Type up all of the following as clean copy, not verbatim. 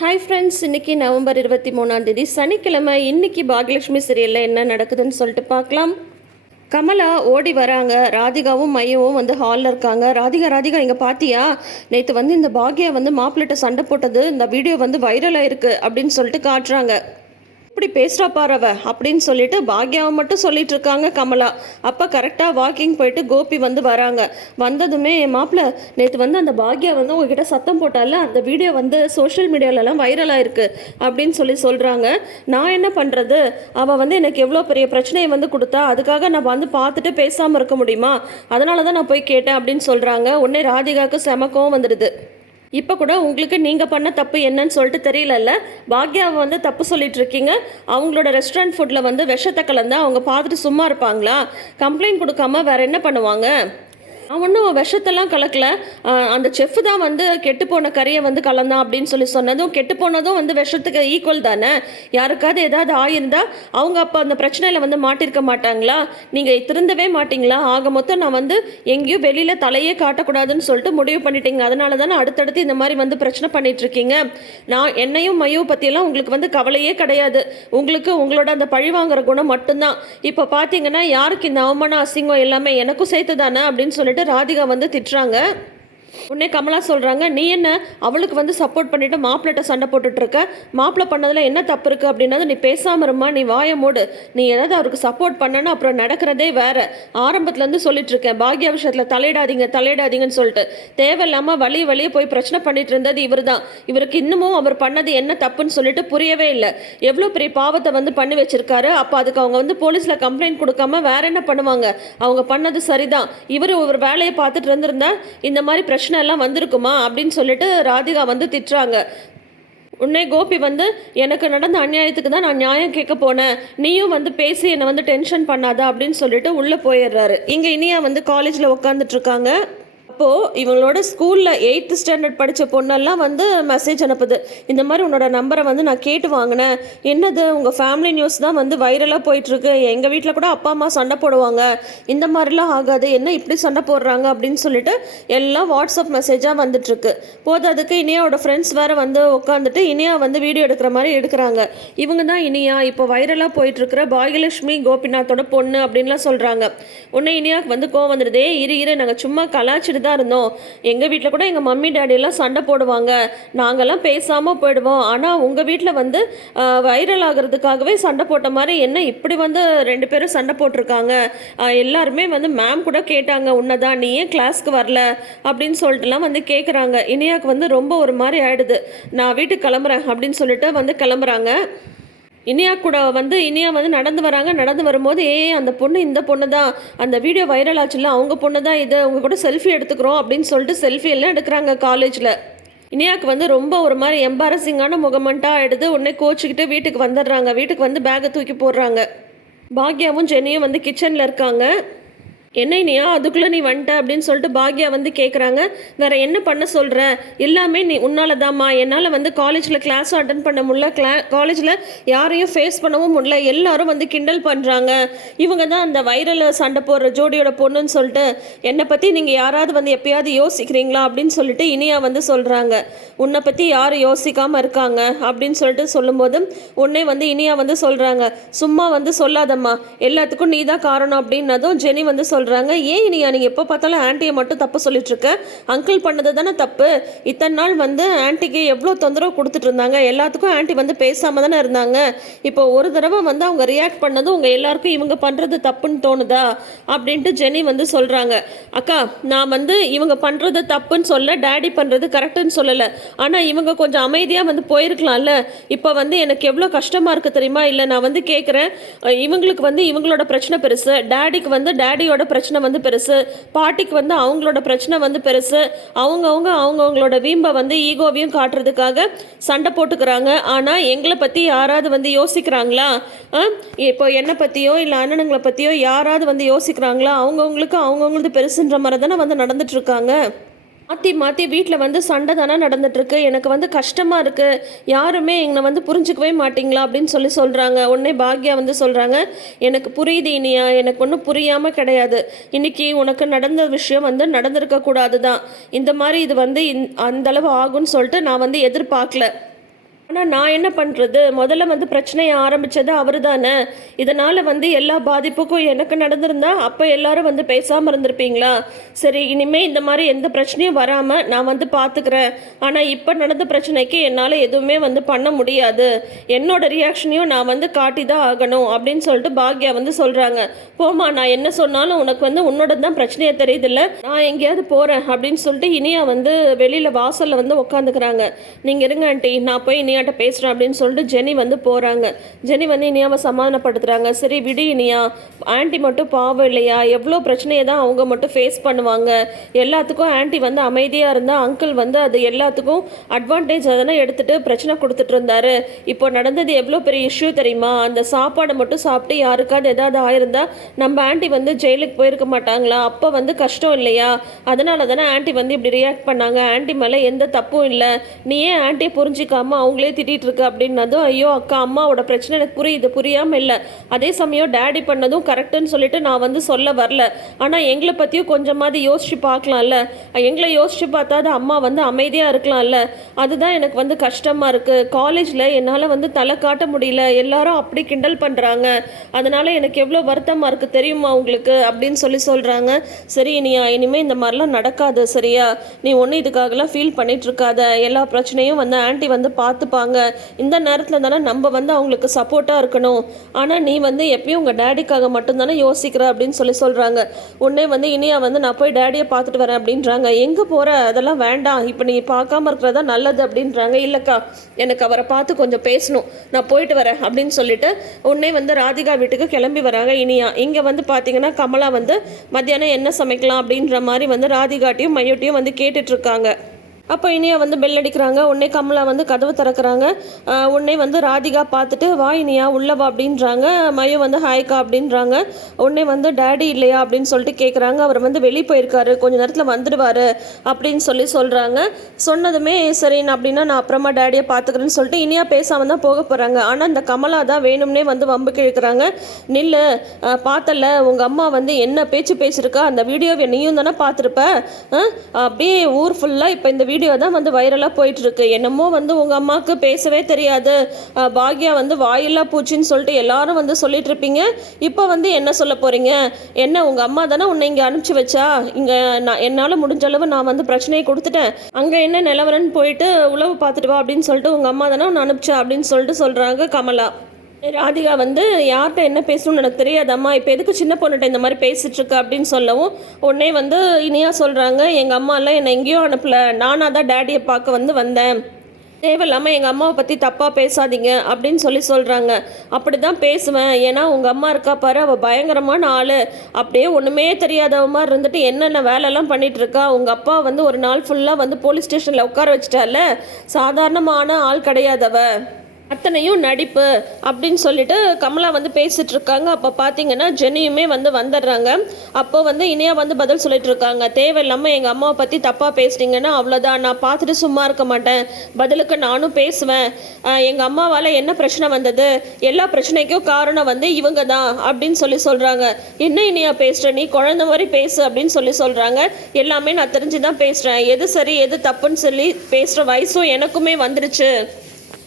Hi friends, இன்றைக்கி November 23 சனிக்கிழமை. இன்றைக்கி பாக்யலட்சுமி சீரியலில் என்ன நடக்குதுன்னு சொல்லிட்டு பார்க்கலாம். கமலா ஓடி வராங்க. ராதிகாவும் மையவும் வந்து ஹாலில் இருக்காங்க. ராதிகா இங்கே பார்த்தியா, நேற்று வந்து இந்த பாக்யா வந்து மாப்பிள்ளைட்ட சண்டை போட்டது இந்த வீடியோ வந்து வைரலாக இருக்குது அப்படின்னு சொல்லிட்டு காட்டுறாங்க. இப்படி பேசுகிறா பாரவ அப்படின்னு சொல்லிட்டு பாக்யாவை மட்டும் சொல்லிட்டு இருக்காங்க கமலா. அப்போ கரெக்டாக வாக்கிங் போயிட்டு கோபி வந்து வராங்க. வந்ததுமே மாப்பிள்ள, நேற்று வந்து அந்த பாக்யா வந்து உங்ககிட்ட சத்தம் போட்டால அந்த வீடியோ வந்து சோஷியல் மீடியாலலாம் வைரலாக இருக்குது அப்படின்னு சொல்கிறாங்க. நான் என்ன பண்ணுறது, அவள் வந்து எனக்கு எவ்வளோ பெரிய பிரச்சனையை வந்து கொடுத்தா, அதுக்காக நான் வந்து பார்த்துட்டு பேசாமல் இருக்க முடியுமா, அதனால தான் நான் போய் கேட்டேன் அப்படின்னு சொல்கிறாங்க. உடனே ராதிகாவுக்கு செமக்கவும் வந்துடுது. இப்போ கூட உங்களுக்கு நீங்கள் பண்ண தப்பு என்னன்னு சொல்லிட்டு தெரியலல்ல, பாக்யாவை வந்து தப்பு சொல்லிட்டு இருக்கீங்க. அவங்களோட ரெஸ்டாரண்ட் ஃபுட்டில் வந்து விஷத்தை கலந்து அவங்க பார்த்துட்டு சும்மா இருப்பாங்களா? கம்ப்ளைண்ட் கொடுக்காம வேறு என்ன பண்ணுவாங்க? நான் ஒன்றும் விஷத்தெல்லாம் கலக்கல. அந்த செஃப்பு தான் வந்து கெட்டுப்போன கறியை வந்து கலந்தான் அப்படின்னு சொன்னதும், கெட்டுப்போனதும் வந்து விஷத்துக்கு ஈக்குவல் தானே. யாருக்காவது ஏதாவது ஆயிருந்தா அவங்க அப்போ அந்த பிரச்சனையில் வந்து மாட்டிருக்க மாட்டாங்களா? நீங்கள் திருந்தவே மாட்டிங்களா? ஆக மொத்தம் நான் வந்து எங்கேயும் வெளியில் தலையே காட்டக்கூடாதுன்னு சொல்லிட்டு முடிவு பண்ணிட்டீங்க. அதனால தானே அடுத்தடுத்து இந்த மாதிரி வந்து பிரச்சனை பண்ணிட்டு இருக்கீங்க. நான் என்னையும் மையவை பற்றியெல்லாம் உங்களுக்கு வந்து கவலையே கிடையாது. உங்களுக்கு உங்களோட அந்த பழி வாங்குற குணம் மட்டும்தான். இப்போ பார்த்தீங்கன்னா யாருக்கு இந்த அவமானம் அசிங்கம் எல்லாமே எனக்கும் சேர்த்து தானே அப்படின்னு சொல்லிட்டு ராதிகா வந்து திட்டுறாங்க. உடனே கமலா சொல்கிறாங்க, நீ என்ன அவளுக்கு வந்து சப்போர்ட் பண்ணிவிட்டு மாப்பிள்ளைட்ட சண்டை போட்டுட்ருக்க? மாப்பிள்ளை பண்ணதில் என்ன தப்பு இருக்குது அப்படின்னது நீ பேசாமல் இருமா, நீ வாய மூடு. நீ ஏதாவது அவருக்கு சப்போர்ட் பண்ணனா அப்புறம் நடக்கிறதே வேறு. ஆரம்பத்துலேருந்து சொல்லிட்டுருக்கேன், பாக்யா விஷயத்தில் தலையிடாதீங்கன்னு சொல்லிட்டு. தேவையில்லாமல் வழியே போய் பிரச்சனை பண்ணிட்டு இருந்தது இவர் தான். இவருக்கு இன்னமும் அவர் பண்ணது என்ன தப்புன்னு சொல்லிட்டு புரியவே இல்லை. எவ்வளோ பெரிய பாவத்தை வந்து பண்ணி வச்சிருக்காரு. அப்போ அதுக்கு அவங்க வந்து போலீஸில் கம்ப்ளைண்ட் கொடுக்காம வேற என்ன பண்ணுவாங்க? அவங்க பண்ணது சரிதான். இவர் ஒரு வேலையை பார்த்துட்டு இருந்திருந்தா இந்த மாதிரி பிரச்சனை எல்லாம் வந்திருக்குமா அப்படின்னு சொல்லிட்டு ராதிகா வந்து திட்டுறாங்க. உடனே கோபி வந்து, எனக்கு நடந்த அநியாயத்துக்கு தான் நான் நியாயம் கேட்க போனேன், நீயும் வந்து பேசி என்னை வந்து டென்ஷன் பண்ணாதா அப்படின்னு சொல்லிட்டு உள்ளே போயிடுறாரு. இங்கே இனியா வந்து காலேஜில் உட்காந்துட்டு இருக்காங்க. அப்போது இவங்களோட ஸ்கூலில் 8th ஸ்டாண்டர்ட் படித்த பொண்ணெல்லாம் வந்து மெசேஜ் அனுப்புது. இந்த மாதிரி உன்னோட நம்பரை வந்து நான் கேட்டு வாங்கினேன். என்னது, உங்கள் ஃபேமிலி நியூஸ் தான் வந்து வைரலாக போயிட்டுருக்கு. எங்கள் வீட்டில் கூட அப்பா அம்மா சண்டை போடுவாங்க, இந்த மாதிரிலாம் ஆகாது, என்ன இப்படி சண்டை போடுறாங்க அப்படின்னு சொல்லிட்டு எல்லாம் வாட்ஸ்அப் மெசேஜாக வந்துட்டுருக்கு. அதுக்கு இனியாவோட ஃப்ரெண்ட்ஸ் வேறு வந்து உட்காந்துட்டு இனியா வந்து வீடியோ எடுக்கிற மாதிரி எடுக்கிறாங்க. இவங்க தான் இனியா, இப்போ வைரலாக போயிட்டுருக்கிற பாக்யலட்சுமி கோபிநாத்தோட பொண்ணு அப்படின்லாம் சொல்கிறாங்க. உடனே இனியாவுக்கு வந்து கோவம் வந்துடுதே. இரு நாங்கள் சும்மா கலாச்சிட்டு தான் இருந்தோம். எங்கள் வீட்டில் கூட எங்கள் மம்மி டேடியெல்லாம் சண்டை போடுவாங்க, நாங்கள்லாம் பேசாமல் போயிடுவோம். ஆனால் உங்கள் வீட்டில் வந்து வைரல் ஆகிறதுக்காகவே சண்டை போட்ட மாதிரி என்ன இப்படி வந்து 2 பேரும் சண்டை போட்டிருக்காங்க. எல்லாருமே வந்து மேம் கூட கேட்டாங்க, உன்னதான் நீ ஏன் கிளாஸ்க்கு வரல அப்படின்னு சொல்லிட்டுலாம் வந்து கேட்குறாங்க. இனியாவுக்கு வந்து ரொம்ப ஒரு மாதிரி ஆயிடுது. நான் வீட்டுக்கு கிளம்புறேன் அப்படின்னு சொல்லிட்டு வந்து கிளம்புறாங்க. இனியா வந்து நடந்து வரும்போது, அந்த பொண்ணு இந்த பொண்ணு தான், அந்த வீடியோ வைரல் ஆச்சுல்ல அவங்க பொண்ணு தான் இது, அவங்க கூட செல்ஃபி எடுத்துக்கிறோம் அப்படின்னு சொல்லிட்டு செல்ஃபி எல்லாம் எடுக்கிறாங்க காலேஜில். இனியாவுக்கு வந்து ரொம்ப ஒரு மாதிரி எம்பாரசிங்கான முகமெண்ட்டாக ஆகிடுது. உடனே கோச்சிக்கிட்டு வீட்டுக்கு வந்துடுறாங்க. வீட்டுக்கு வந்து பேக்கை தூக்கி போடுறாங்க. பாக்யாவும் ஜெனியும் வந்து கிச்சனில் இருக்காங்க. என்ன இனியா, அதுக்குள்ளே நீ வந்துட்ட அப்படின்னு சொல்லிட்டு பாக்யா வந்து கேட்குறாங்க. வேறு என்ன பண்ண சொல்கிற? எல்லாமே நீ உன்னால தாம்மா. என்னால் வந்து காலேஜில் கிளாஸும் அட்டன் பண்ண முடியல, காலேஜில் யாரையும் ஃபேஸ் பண்ணவும் முடியல. எல்லாரும் வந்து கிண்டல் பண்ணுறாங்க, இவங்க தான் அந்த வைரல் சண்டை போடுற ஜோடியோட பொண்ணுன்னு சொல்லிட்டு. என்னை பற்றி நீங்கள் யாராவது வந்து எப்பயாவது யோசிக்கிறீங்களா அப்படின்னு சொல்லிட்டு இனியா வந்து சொல்கிறாங்க. உன்னை பற்றி யாரும் யோசிக்காமல் இருக்காங்க அப்படின்னு சொல்லிட்டு சொல்லும்போது உடனே வந்து இனியா வந்து சொல்கிறாங்க, சும்மா வந்து சொல்லாதம்மா, எல்லாத்துக்கும் நீ தான் காரணம் அப்படின்னதும் ஜெனி வந்து சொல்கிறாங்க, ஏன் இனியா நீங்கள் எப்போ பார்த்தாலும் ஆன்ட்டியை மட்டும் தப்பு சொல்லிட்டுருக்க? அங்கிள் பண்ணது தானே தப்பு. இத்தனை நாள் வந்து ஆன்ட்டிக்கு எவ்வளோ தொந்தரவு கொடுத்துட்டு இருந்தாங்க, எல்லாத்துக்கும் ஆன்ட்டி வந்து பேசாமல் தானே இருந்தாங்க. இப்போ ஒரு தடவை வந்து அவங்க ரியாக்ட் பண்ணதும் உங்கள் எல்லாருக்கும் இவங்க பண்ணுறது தப்புன்னு தோணுதா அப்படின்ட்டு ஜெனி வந்து சொல்கிறாங்க. அக்கா, நான் வந்து இவங்க பண்ணுறது தப்புன்னு சொல்ல, டேடி பண்ணுறது கரெக்டுன்னு சொல்லலை. ஆனால் இவங்க கொஞ்சம் அமைதியாக வந்து போயிருக்கலாம்ல. இப்போ வந்து எனக்கு எவ்வளோ கஷ்டமாக இருக்குது தெரியுமா? இல்லை, நான் வந்து கேட்குறேன், இவங்களுக்கு வந்து இவங்களோட பிரச்சனை பெருசு, டேடிக்கு வந்து டேடியோட பிரச்சனை வந்து பெருசு, பாட்டிக்கு வந்து அவங்களோட பிரச்சனை வந்து பெருசு. அவங்கவுங்களோட வீம்பை வந்து ஈகோவையும் காட்டுறதுக்காக சண்டை போட்டுக்கிறாங்க. ஆனால் எங்களை பற்றி யாராவது வந்து யோசிக்கிறாங்களா? இப்போ என்னை பற்றியோ இல்லை அண்ணனுங்களை பற்றியோ யாராவது வந்து யோசிக்கிறாங்களா? அவங்கவுங்களுக்கு பெருசுன்ற மாதிரி தானே வந்து நடந்துட்டுருக்காங்க. மாற்றி வீட்டில் வந்து சண்டை தானே நடந்துட்டுருக்கு. எனக்கு வந்து கஷ்டமாக இருக்குது, யாருமே எங்களை வந்து புரிஞ்சுக்கவே மாட்டிங்களா அப்படின்னு சொல்கிறாங்க. உடனே பாக்யா வந்து சொல்கிறாங்க, எனக்கு புரியுது இனியா, எனக்கு ஒன்றும் புரியாமல் கிடையாது. இன்றைக்கி உனக்கு நடந்த விஷயம் வந்து நடந்திருக்கக்கூடாது தான். இந்த மாதிரி இது வந்து அந்தளவு ஆகும்னு சொல்லிட்டு நான் வந்து எதிர்பார்க்கல. ஆனால் நான் என்ன பண்ணுறது, முதல்ல வந்து பிரச்சனையை ஆரம்பித்தது அவர் தானே. இதனால் வந்து எல்லா பாதிப்புக்கும் எனக்கு நடந்திருந்தா அப்போ எல்லாரும் வந்து பேசாமல் இருந்திருப்பீங்களா? சரி, இனிமேல் இந்த மாதிரி எந்த பிரச்சனையும் வராமல் நான் வந்து பார்த்துக்கிறேன். ஆனால் இப்போ நடந்த பிரச்சனைக்கு என்னால் எதுவுமே வந்து பண்ண முடியாது. என்னோட ரியாக்ஷனையும் நான் வந்து காட்டி தான் ஆகணும் அப்படின்னு சொல்லிட்டு பாக்யா வந்து சொல்கிறாங்க. போமா, நான் என்ன சொன்னாலும் உனக்கு வந்து உன்னோட தான் பிரச்சனையை தெரியுதில்ல, நான் எங்கேயாவது போகிறேன் அப்படின்னு சொல்லிட்டு இனியா வந்து வெளியில் வாசலில் வந்து உட்காந்துக்கிறாங்க. நீங்கள் இருங்க ஆண்டி, நான் போய் இனியாட்ட பேசுகிறேன் அப்படின்னு சொல்லிட்டு ஜெனி வந்து போகிறாங்க. ஜெனி வந்து இனியாவை சமாதானப்படுத்துகிறாங்க. சரி விடு இனியா, ஆண்டி மட்டும் பாவம் இல்லையா, எவ்வளோ பிரச்சனையை தான் அவங்க மட்டும் ஃபேஸ் பண்ணுவாங்க. எல்லாத்துக்கும் ஆண்டி வந்து அமைதியாக இருந்தால் அங்கிள் வந்து அது எல்லாத்துக்கும் அட்வான்டேஜ் அதெல்லாம் எடுத்துகிட்டு பிரச்சனை கொடுத்துட்டு இருந்தாரு. இப்போ நடந்தது எவ்வளோ பெரிய இஷ்யூ தெரியுமா? அந்த சாப்பாடை மட்டும் சாப்பிட்டு யாருக்காவது ஏதாவது ஆயிருந்தா நம்ம ஆண்டி வந்து ஜெயிலுக்கு போயிருக்க மாட்டாங்களா? அப்போ வந்து கஷ்டம் இல்லையா? அதனால தானே ஆண்டி வந்து இப்படி ரியாக்ட் பண்ணாங்க. ஆண்டி மேலே எந்த தப்பும் இல்லை, நீ ஏன் ஆண்டியை புரிஞ்சிக்காம அவங்களே திட்டிகிட்டு இருக்கு அப்படின்னதும், ஐயோ அக்கா, அம்மாவோட பிரச்சனை எனக்கு புரியுது, புரியாமல் இல்லை. அதே சமயம் டேடி பண்ணதும் கரெக்டுன்னு சொல்லிட்டு நான் வந்து சொல்ல வரல. ஆனால் எங்களை பற்றியும் கொஞ்சமாவது யோசிச்சு பார்க்கலாம்ல. எங்களை யோசிச்சு பார்த்தாது அம்மா வந்து அமைதியாக இருக்கலாம்ல. அதுதான் எனக்கு வந்து கஷ்டமாக இருக்குது. காலேஜில் என்னால் வந்து தலை காட்ட முடியல, எல்லாரும் அப்படி கிண்டல் பண்ணுறாங்க. அதனால் எனக்கு எவ்வளோ வருத்தமாக இருக்குது தெரியுமா உங்களுக்கு அப்படின்னு சொல்கிறாங்க. சரி இனியா, இனிமேல் இந்த மாதிரிலாம் நடக்காது சரியா? நீ ஒன்றும் இதுக்காகலாம் ஃபீல் பண்ணிட்டு இருக்காத. எல்லா பிரச்சனையும் வந்து ஆண்டி வந்து பார்த்துப்பாங்க. இந்த நேரத்தில் தானே நம்ம வந்து அவங்களுக்கு சப்போர்ட்டாக இருக்கணும். ஆனால் நீ வந்து எப்பயும் உங்கள் டேடிக்காக மட்டும்தானே யோசிக்கிற அப்படின்னு சொல்கிறாங்க. உடனே வந்து இனியா வந்து நான் போய் டேடியை பார்த்துட்டு வரேன் அப்படின்றாங்க. எங்கே போகிற, அதெல்லாம் வேண்டாம், இப்போ நீ பார்க்காம இருக்கிறதா நல்லது அப்படின்றாங்க. இல்லைக்கா, எனக்கு அவரை பார்த்து கொஞ்சம் பேசணும், நான் போயிட்டு வரேன் அப்படின்னு சொல்லிட்டு உடனே வந்து ராதிகா வீட்டுக்கு கிளம்பி வராங்க இனியா. இங்கே வந்து பார்த்தீங்கன்னா கமலா வந்து மத்தியானம் என்ன சமைக்கலாம் அப்படின்ற மாதிரி வந்து ராதிகாட்டையும் மையோட்டையும் வந்து கேட்டுட்ருக்காங்க. அப்போ இனியா வந்து பெல் அடிக்கிறாங்க. உடனே கமலா வந்து கதவு திறக்கிறாங்க. உடனே வந்து ராதிகா பார்த்துட்டு வா இனியா உள்ளே வா அப்படின்றாங்க. மயு வந்து ஹாய்க்கா அப்படின்றாங்க. உடனே வந்து டேடி இல்லையா அப்படின்னு சொல்லிட்டு கேட்குறாங்க. அவர் வந்து வெளியே போயிருக்காரு, கொஞ்ச நேரத்தில் வந்துடுவார் அப்படின்னு சொல்கிறாங்க. சொன்னதுமே சரின்னு அப்படின்னா நான் அப்புறமா டேடியை பார்த்துக்கிறேன்னு சொல்லிட்டு இனியா பேசாமல் தான் போக போகிறாங்க. ஆனால் இந்த கமலா தான் வேணும்னே வந்து வம்புக்கு இழுக்கிறாங்க. நில்லு, பார்த்தல உங்கள் அம்மா வந்து என்ன பேச்சு பேசியிருக்கா, அந்த வீடியோவை நீயும் தானே பார்த்துருப்ப. அப்படியே ஊர் ஃபுல்லாக இப்போ இந்த வீடியோ தான் வந்து வைரலாக போயிட்டுருக்கு. என்னமோ வந்து உங்கள் அம்மாவுக்கு பேசவே தெரியாது, பாக்யா வந்து வாயில்லா பூச்சின்னு சொல்லிட்டு எல்லாரும் வந்து சொல்லிட்டு இருப்பீங்க. இப்போ வந்து என்ன சொல்ல போகிறீங்க? என்ன உங்கள் அம்மா தானே உன்னை இங்கே அனுப்பிச்சி வச்சா? இங்கே நான் என்னால் முடிஞ்ச அளவு நான் வந்து பிரச்சனையை கொடுத்துட்டேன், அங்கே என்ன நிலவரன்னு போயிட்டு உளவு பார்த்துட்டு வா அப்படின்னு சொல்லிட்டு உங்கள் அம்மா தானே உன்னை அனுப்பிச்சா அப்படின்னு சொல்லிட்டு சொல்கிறாங்க கமலா. ராதிகா வந்து யார்கிட்ட என்ன பேசணும்னு எனக்கு தெரியாதம்மா, இப்போ எதுக்கு சின்ன பொண்ணுகிட்ட இந்த மாதிரி பேசிகிட்ருக்கு அப்படின்னு சொல்லவும் உடனே வந்து இனியா சொல்கிறாங்க, எங்கள் அம்மாலாம் என்னை எங்கேயோ அனுப்பலை, நானாக தான் டேடியை பார்க்க வந்தேன், தேவையில்லாமல் எங்கள் அம்மாவை பற்றி தப்பாக பேசாதீங்க அப்படின்னு சொல்கிறாங்க. அப்படி தான் பேசுவேன், ஏன்னா உங்கள் அம்மா இருக்கா பாரு, அவள் பயங்கரமான ஆள், அப்படியே ஒன்றுமே தெரியாதவ மாதிரி இருந்துட்டு என்னென்ன வேலைலாம் பண்ணிகிட்டு இருக்கா. உங்கள் அப்பா வந்து ஒரு நாள் ஃபுல்லாக வந்து போலீஸ் ஸ்டேஷனில் உட்கார வச்சிட்டால, சாதாரணமான ஆள் கிடையாதவ, அத்தனையும் நடிப்பு அப்படின்னு சொல்லிட்டு கமலா வந்து பேசிட்டு இருக்காங்க. அப்போ பார்த்தீங்கன்னா ஜெனியுமே வந்து வந்துடுறாங்க. அப்போ வந்து இனியா வந்து பதில் சொல்லிட்டு இருக்காங்க, தேவையில்லாமல் எங்கள் அம்மாவை பற்றி தப்பாக பேசிட்டீங்கன்னா அவ்வளோதான், நான் பார்த்துட்டு சும்மா இருக்க மாட்டேன், பதிலுக்கு நானும் பேசுவேன். எங்கள் அம்மாவால் என்ன பிரச்சனை வந்தது, எல்லா பிரச்சனைக்கும் காரணம் வந்து இவங்க தான் அப்படின்னு சொல்கிறாங்க. என்ன இனியா பேசுகிற, நீ குழந்தை மாதிரி பேசு அப்படின்னு சொல்கிறாங்க. எல்லாமே நான் தெரிஞ்சு தான் பேசுகிறேன், எது சரி எது தப்புன்னு சொல்லி பேசுகிற வயசும் எனக்குமே வந்துடுச்சு.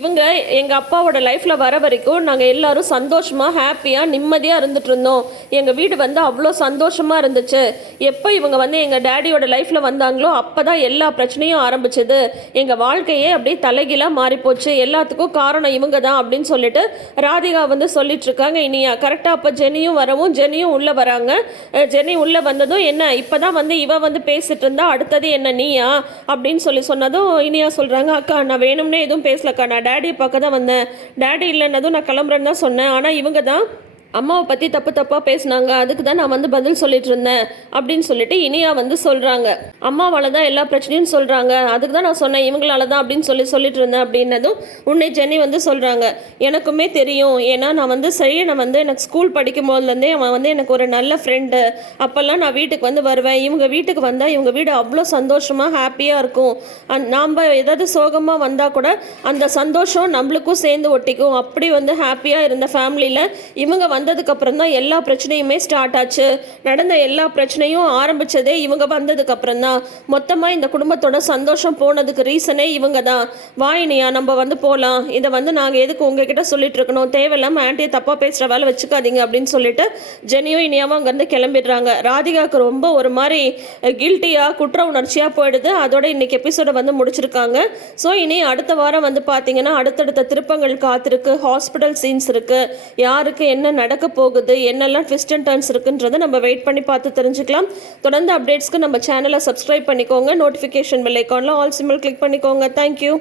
இவங்க எங்கள் அப்பாவோட லைஃப்பில் வர வரைக்கும் நாங்கள் எல்லோரும் சந்தோஷமாக ஹாப்பியாக நிம்மதியாக இருந்துகிட்டு இருந்தோம். எங்கள் வீடு வந்து அவ்வளோ சந்தோஷமாக இருந்துச்சு. எப்போ இவங்க வந்து எங்கள் டேடியோட லைஃப்பில் வந்தாங்களோ அப்போ தான் எல்லா பிரச்சனையும் ஆரம்பிச்சது. எங்கள் வாழ்க்கையே அப்படியே தலைகீழாக மாறிப்போச்சு, எல்லாத்துக்கும் காரணம் இவங்க தான் அப்படின்னு சொல்லிட்டு ராதிகா வந்து சொல்லிட்டுருக்காங்க இனியா. கரெக்டாக அப்போ ஜெனியும் வரவும் ஜெனியும் உள்ளே வராங்க. ஜெனி உள்ளே வந்ததும் என்ன இப்போ தான் வந்து இவ வந்து பேசிகிட்டு இருந்தா, அடுத்தது என்ன நீயா அப்படின்னு சொன்னதும் இனியா சொல்கிறாங்க, அக்கா நான் வேணும்னே எதுவும் பேசலக்கா, நான் டேடியை பார்க்க தான் வந்தேன், டேடி இல்லைன்னதும் நான் கிளம்புறேன்னு தான் சொன்னேன், ஆனால் இவங்க தான் அம்மாவை பற்றி தப்பாக பேசினாங்க, அதுக்கு தான் நான் வந்து பதில் சொல்லிட்டு இருந்தேன் அப்படின்னு சொல்லிட்டு இனியா வந்து சொல்கிறாங்க. அம்மாவால் தான் எல்லா பிரச்சனையும் சொல்கிறாங்க, அதுக்கு தான் நான் சொன்னேன் இவங்களால தான் அப்படின்னு சொல்லிட்டு இருந்தேன் அப்படின்னதும் உன்னை ஜெனி வந்து சொல்கிறாங்க, எனக்குமே தெரியும், ஏன்னா நான் வந்து நான் வந்து எனக்கு ஸ்கூல் படிக்கும் போதுலேருந்தே அவன் வந்து எனக்கு ஒரு நல்ல ஃப்ரெண்டு, அப்போல்லாம் நான் வீட்டுக்கு வந்து வருவேன், இவங்க வீட்டுக்கு வந்தால் இவங்க வீடு அவ்வளோ சந்தோஷமாக ஹாப்பியாக இருக்கும், நாம் ஏதாவது சோகமாக வந்தால் கூட அந்த சந்தோஷம் நம்மளுக்கும் சேர்ந்து ஒட்டிக்கும், அப்படி வந்து ஹாப்பியாக இருந்த ஃபேமிலியில் இவங்க வந்ததுக்கப்புறம் தான் எல்லா பிரச்சனையுமே ஸ்டார்ட் ஆச்சு. நடந்த எல்லா பிரச்சனையும் ஆரம்பித்ததே இவங்க வந்ததுக்கப்புறம் தான். மொத்தமாக இந்த குடும்பத்தோட சந்தோஷம் போனதுக்கு ரீசனே இவங்க தான். வாயினியா நம்ம போகலாம், இதை நாங்கள் எதுக்கு உங்ககிட்ட சொல்லிட்டு இருக்கணும், தேவையில்லாமல் ஆண்டியை தப்பாக பேசுகிற வேலை வச்சுக்காதீங்க அப்படின்னு சொல்லிட்டு ஜெனியும் இனியாவும் அங்கேருந்து கிளம்பிடுறாங்க. ராதிகாவுக்கு ரொம்ப ஒரு மாதிரி கில்ட்டியாக குற்ற உணர்ச்சியாக போயிடுது. அதோட இன்னைக்கு எபிசோடை முடிச்சிருக்காங்க. ஸோ இனி அடுத்த வாரம் பார்த்தீங்கன்னா அடுத்தடுத்த திருப்பங்கள் காத்திருக்கு. ஹாஸ்பிட்டல் சீன்ஸ் இருக்குது. யாருக்கு என்ன நடக்க போகுது, என்னெல்லாம் ட்விஸ்ட் அண்ட் டர்ன்ஸ் இருக்குன்றதை நம்ம வெயிட் பண்ணி பார்த்து தெரிஞ்சுக்கலாம். தொடர்ந்து அப்டேட்ஸ்க்கு நம்ம சேனலை சப்ஸ்கிரைப் பண்ணிக்கோங்க. நோட்டிஃபிகேஷன் பெல் ஐக்கானில் ஆல் சிம்பிள் கிளிக் பண்ணிக்கோங்க. தேங்க்யூ.